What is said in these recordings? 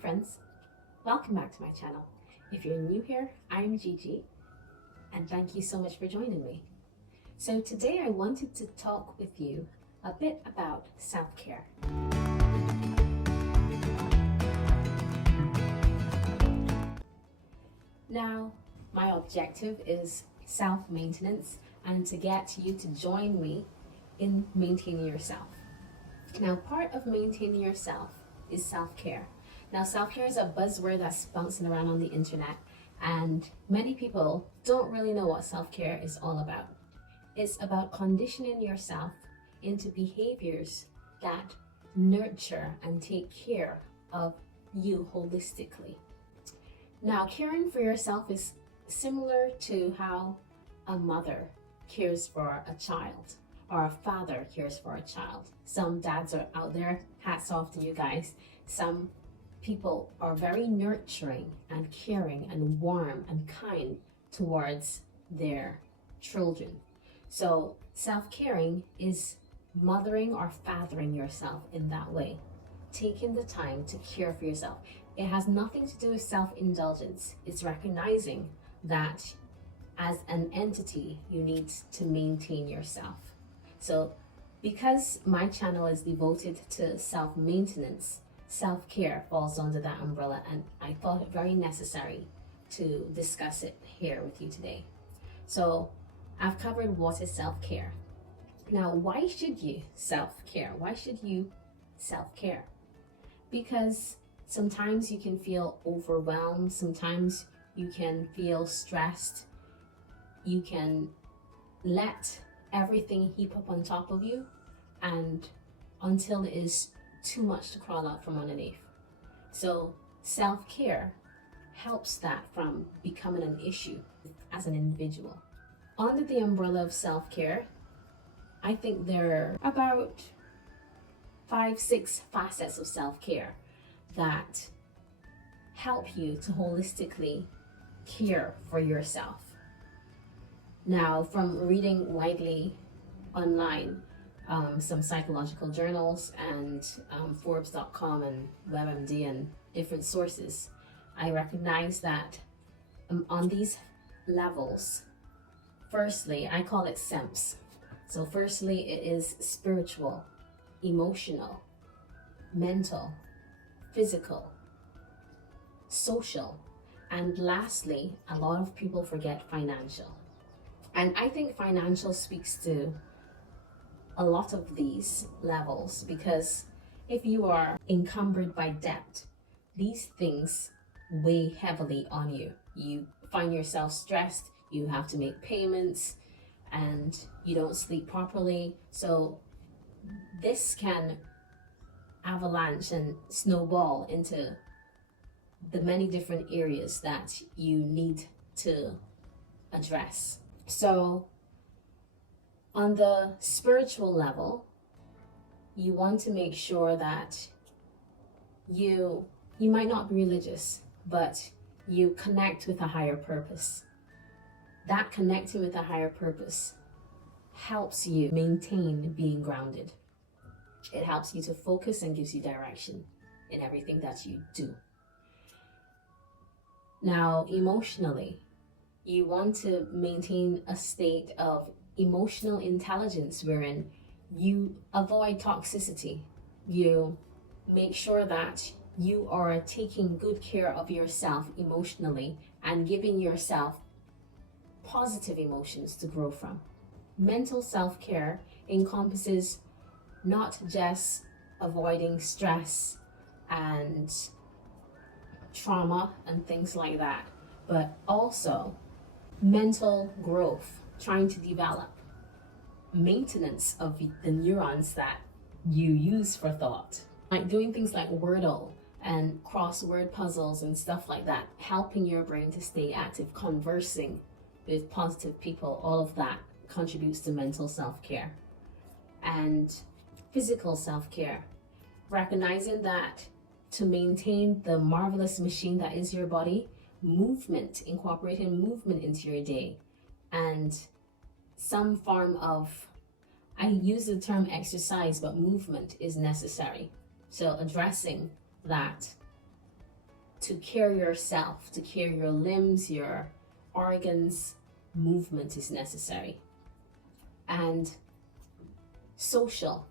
friends, welcome back to my channel. If you're new here, I'm Jiji, and thank you so much for joining me. So today I wanted to talk with you a bit about self-care. Now, my objective is self-maintenance and to get you to join me in maintaining yourself. Now, part of maintaining yourself is self-care. Now, self-care is a buzzword that's bouncing around on the internet, and many people don't really know what self-care is all about. It's about conditioning yourself into behaviors that nurture and take care of you holistically. Now, caring for yourself is similar to how a mother cares for a child or a father cares for a child. Some dads are out there, hats off to you guys. Some people are very nurturing and caring and warm and kind towards their children. So self-caring is mothering or fathering yourself in that way, taking the time to care for yourself. It has nothing to do with self-indulgence. It's recognizing that as an entity, you need to maintain yourself. So because my channel is devoted to self-maintenance, self-care falls under that umbrella, and I thought it very necessary to discuss it here with you today. So I've covered what is self-care. Now, why should you self-care? Why should you self-care? Because sometimes you can feel overwhelmed, sometimes you can feel stressed, you can let everything heap up on top of you, and until it is too much to crawl out from underneath. So self-care helps that from becoming an issue as an individual. Under the umbrella of self-care, I think there are about 5-6 facets of self-care that help you to holistically care for yourself. Now, from reading widely online, some psychological journals and Forbes.com and WebMD and different sources, I recognize that on these levels, firstly, I call it SEMPs. So firstly, it is spiritual, emotional, mental, physical, social, and lastly, a lot of people forget financial. And I think financial speaks to a lot of these levels, because if you are encumbered by debt, these things weigh heavily on you. You find yourself stressed, you have to make payments, and you don't sleep properly. So this can avalanche and snowball into the many different areas that you need to address. So on the spiritual level, you want to make sure that you might not be religious, but you connect with a higher purpose. That connecting with a higher purpose helps you maintain being grounded. It helps you to focus and gives you direction in everything that you do. Now, emotionally, you want to maintain a state of emotional intelligence wherein you avoid toxicity. You make sure that you are taking good care of yourself emotionally and giving yourself positive emotions to grow from. Mental self-care encompasses not just avoiding stress and trauma and things like that, but also mental growth, trying to develop maintenance of the neurons that you use for thought, like doing things like Wordle and crossword puzzles and stuff like that, helping your brain to stay active, conversing with positive people. All of that contributes to mental self-care. And physical self-care, recognizing that to maintain the marvelous machine that is your body, movement, incorporating movement into your day, and some form of, I use the term exercise, but movement is necessary. So addressing that to care yourself, to care your limbs, your organs, movement is necessary. And social,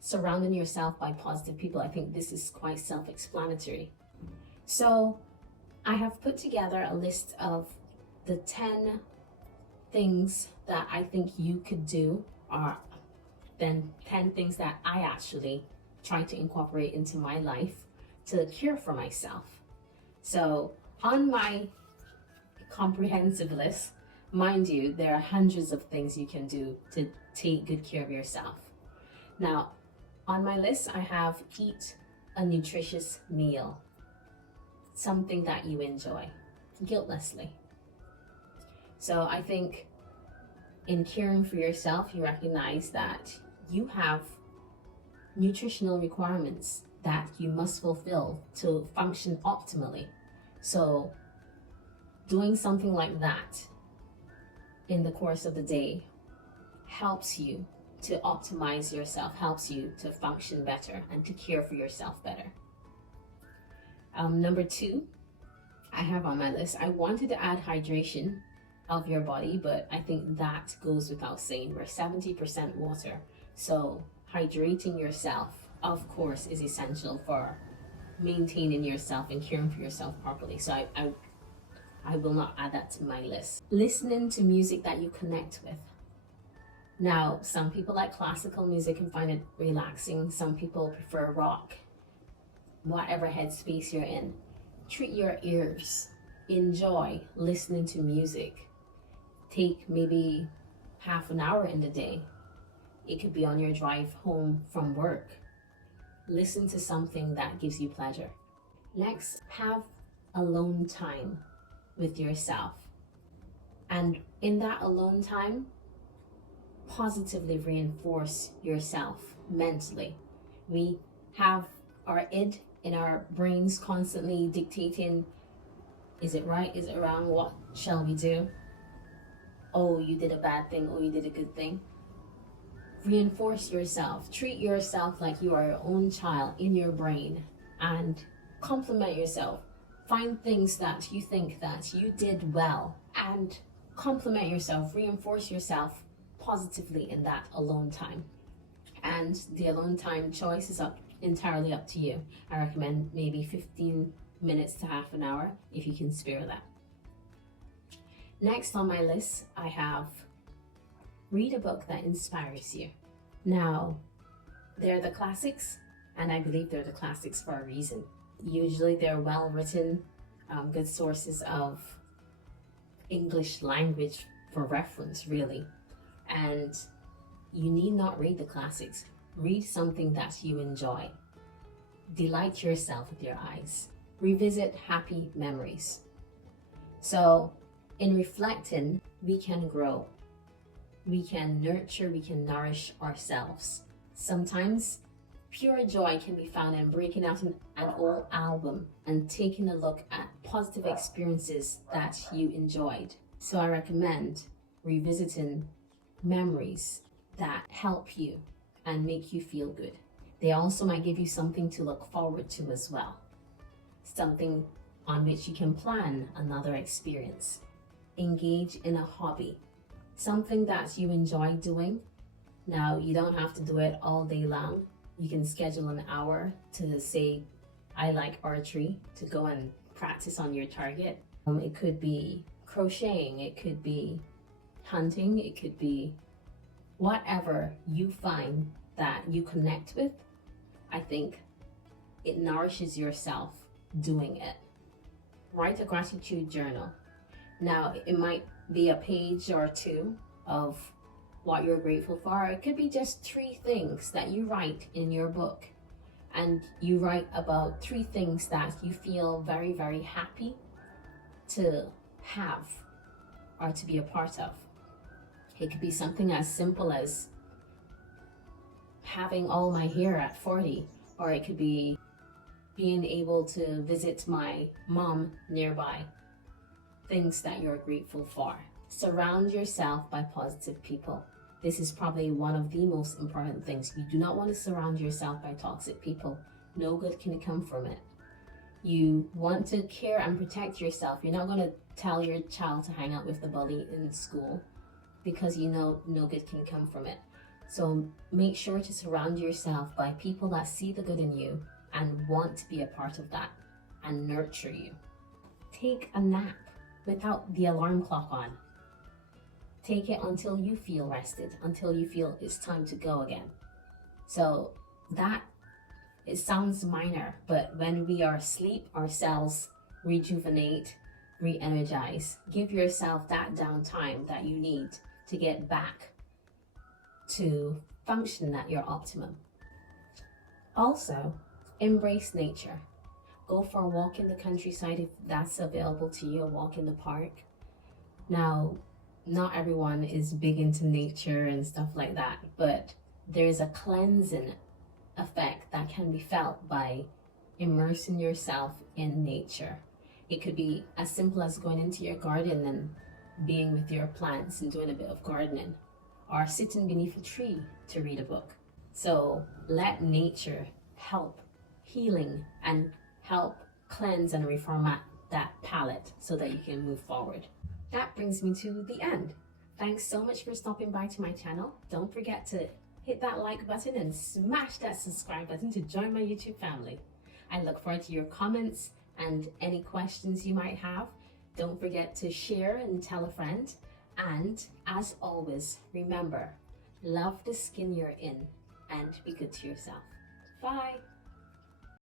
surrounding yourself by positive people. I think this is quite self-explanatory. So I have put together a list of the 10 things that I think you could do, or then 10 things that I actually try to incorporate into my life to care for myself. So on my comprehensive list, mind you, there are hundreds of things you can do to take good care of yourself. Now, on my list, I have eat a nutritious meal, something that you enjoy, guiltlessly. So I think in caring for yourself, you recognize that you have nutritional requirements that you must fulfill to function optimally. So doing something like that in the course of the day helps you to optimize yourself, helps you to function better and to care for yourself better. Number 2, I have on my list, I wanted to add hydration of your body, but I think that goes without saying. We're 70% water. So hydrating yourself, of course, is essential for maintaining yourself and caring for yourself properly. So I will not add that to my list. Listening to music that you connect with. Now, some people like classical music and find it relaxing. Some people prefer rock. Whatever headspace you're in, treat your ears. Enjoy listening to music. Take maybe half an hour in the day. It could be on your drive home from work. Listen to something that gives you pleasure. Next, have alone time with yourself. And in that alone time, positively reinforce yourself mentally. We have our id in our brains constantly dictating, is it right? Is it wrong? What shall we do? Oh, you did a bad thing. Oh, you did a good thing. Reinforce yourself. Treat yourself like you are your own child in your brain and compliment yourself. Find things that you think that you did well and compliment yourself. Reinforce yourself positively in that alone time. And the alone time choice is entirely up to you. I recommend maybe 15 minutes to half an hour if you can spare that. Next on my list, I have read a book that inspires you. Now, they're the classics, and I believe they're the classics for a reason. Usually they're well written, good sources of English language for reference, really. And you need not read the classics. Read something that you enjoy. Delight yourself with your eyes. Revisit happy memories. So, in reflecting, we can grow. We can nurture, we can nourish ourselves. Sometimes pure joy can be found in breaking out an old album and taking a look at positive experiences that you enjoyed. So I recommend revisiting memories that help you and make you feel good. They also might give you something to look forward to as well. Something on which you can plan another experience. Engage in a hobby. Something that you enjoy doing. Now, you don't have to do it all day long. You can schedule an hour to say, I like archery, to go and practice on your target. It could be crocheting, it could be hunting, it could be whatever you find that you connect with. I think it nourishes yourself doing it. Write a gratitude journal. Now, it might be a page or two of what you're grateful for. It could be just 3 things that you write in your book. And you write about 3 things that you feel very, very happy to have or to be a part of. It could be something as simple as having all my hair at 40, or it could be being able to visit my mom nearby. Things that you're grateful for. Surround yourself by positive people. This is probably one of the most important things. You do not want to surround yourself by toxic people. No good can come from it. You want to care and protect yourself. You're not going to tell your child to hang out with the bully in school because you know no good can come from it. So make sure to surround yourself by people that see the good in you and want to be a part of that and nurture you. Take a nap without the alarm clock on. Take it until you feel rested, until you feel it's time to go again. So that, it sounds minor, but when we are asleep, our cells rejuvenate, re-energize. Give yourself that downtime that you need to get back to function at your optimum. Also, embrace nature. Go for a walk in the countryside if that's available to you, a walk in the park. Now, not everyone is big into nature and stuff like that, but there's a cleansing effect that can be felt by immersing yourself in nature. It could be as simple as going into your garden and being with your plants and doing a bit of gardening, or sitting beneath a tree to read a book. So let nature help healing and help cleanse and reformat that palette so that you can move forward. That brings me to the end. Thanks so much for stopping by to my channel. Don't forget to hit that like button and smash that subscribe button to join my YouTube family. I look forward to your comments and any questions you might have. Don't forget to share and tell a friend. And as always, remember, love the skin you're in and be good to yourself. Bye.